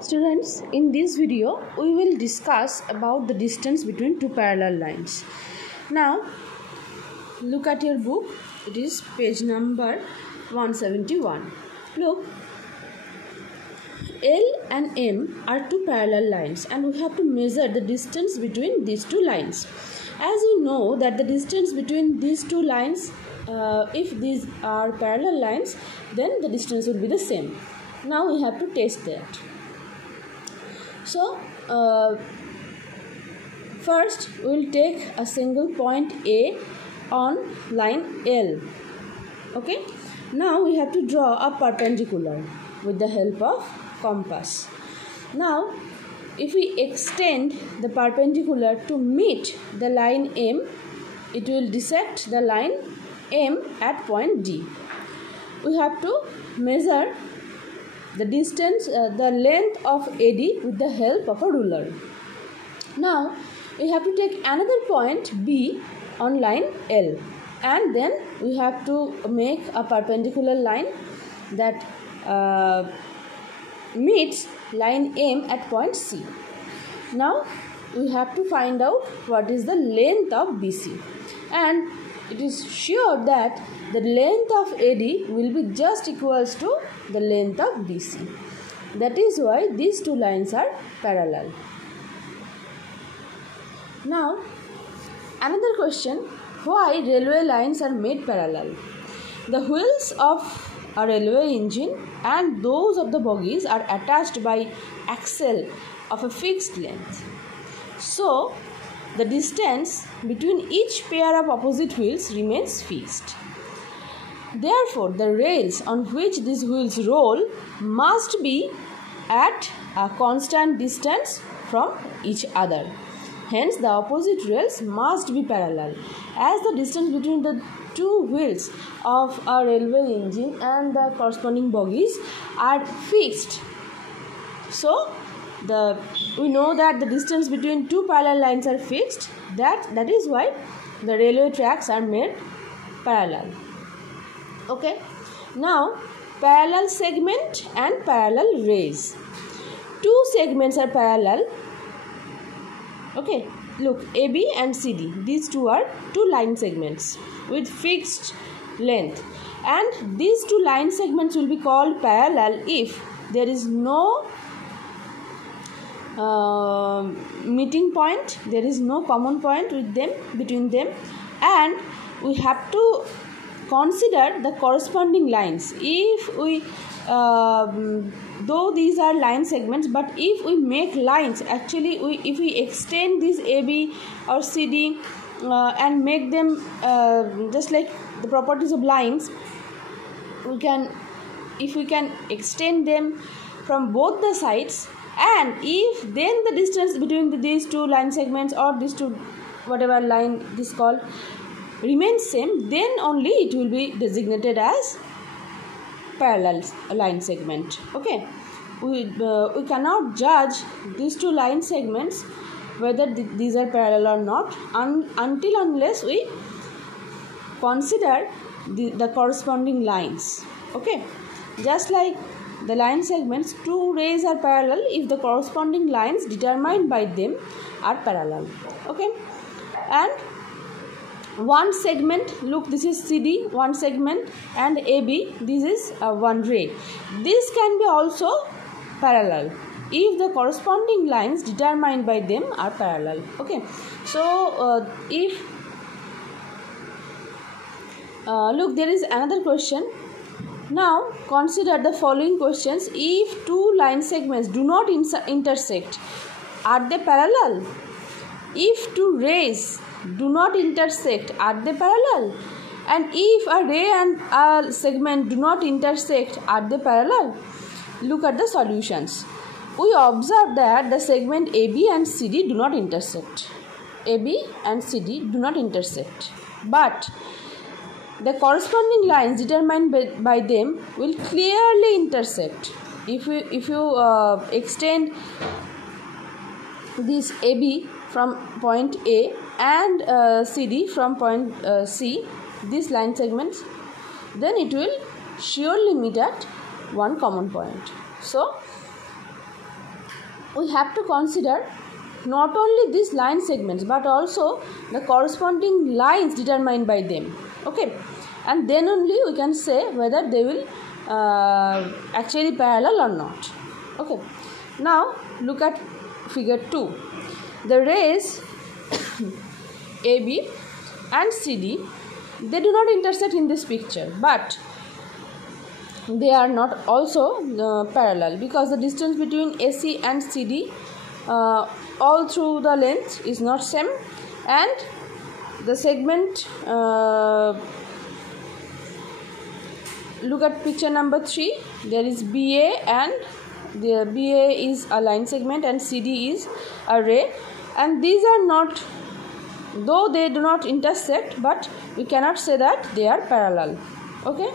Students, in this video we will discuss about the distance between two parallel lines. Now look at your book. It is page number 171. Look, L and M are two parallel lines and we have to measure the distance between these two lines. As you know that the distance between these two lines, if these are parallel lines, then the distance will be the same. Now we have to test that. So first we will take a single point A on line L. Okay. Now we have to draw a perpendicular with the help of compass. Now if we extend the perpendicular to meet the line M, it will dissect the line M at point D. We have to measure the distance, the length of AD with the help of a ruler. Now we have to take another point B on line L, and then we have to make a perpendicular line that meets line M at point C. Now we have to find out what is the length of BC, and it is sure that the length of AD will be just equals to the length of BC. That is why these two lines are parallel. Now another question: why railway lines are made parallel? The wheels of a railway engine and those of the bogies are attached by axle of a fixed length. So the distance between each pair of opposite wheels remains fixed. Therefore, the rails on which these wheels roll must be at a constant distance from each other. Hence, the opposite rails must be parallel, as the distance between the two wheels of a railway engine and the corresponding bogies are fixed. So, we know that the distance between two parallel lines are fixed. That is why the railway tracks are made parallel. Okay. Now parallel segment and parallel rays. Two segments are parallel. Okay. Look, AB and CD. These two are two line segments with fixed length, and these two line segments will be called parallel if there is no meeting point, there is no common point between them, and we have to consider the corresponding lines. If we though these are line segments, but if we make lines, actually if we extend these AB or CD and make them just like the properties of lines, if we can extend them from both the sides, and if then the distance between these two line segments or these two whatever line this called remains same, then only it will be designated as parallel line segment. Okay, we cannot judge these two line segments whether these are parallel or not unless we consider the corresponding lines. Okay, just like the line segments, two rays are parallel if the corresponding lines determined by them are parallel. Okay, and one segment, look, this is CD, one segment, and AB, this is one ray. This can be also parallel if the corresponding lines determined by them are parallel. Okay, so if look, there is another question. Now consider the following questions. If two line segments do not intersect, are they parallel? If two rays do not intersect, are they parallel? And if a ray and a segment do not intersect, are they parallel? Look at the solutions. We observe that the segment AB and CD do not intersect. AB and CD do not intersect, but the corresponding lines determined by them will clearly intersect. If you extend this AB from point A and CD from point C, these line segments, then it will surely meet at one common point. So we have to consider not only these line segments but also the corresponding lines determined by them. Okay, and then only we can say whether they will actually parallel or not. Okay, now look at figure 2. The rays AB and CD, they do not intersect in this picture, but they are not also parallel, because the distance between AC and CD all through the length is not same, and the segment, look at picture number 3. There is BA, and the BA is a line segment and CD is a ray, and these are not, though they do not intersect, but we cannot say that they are parallel. Okay.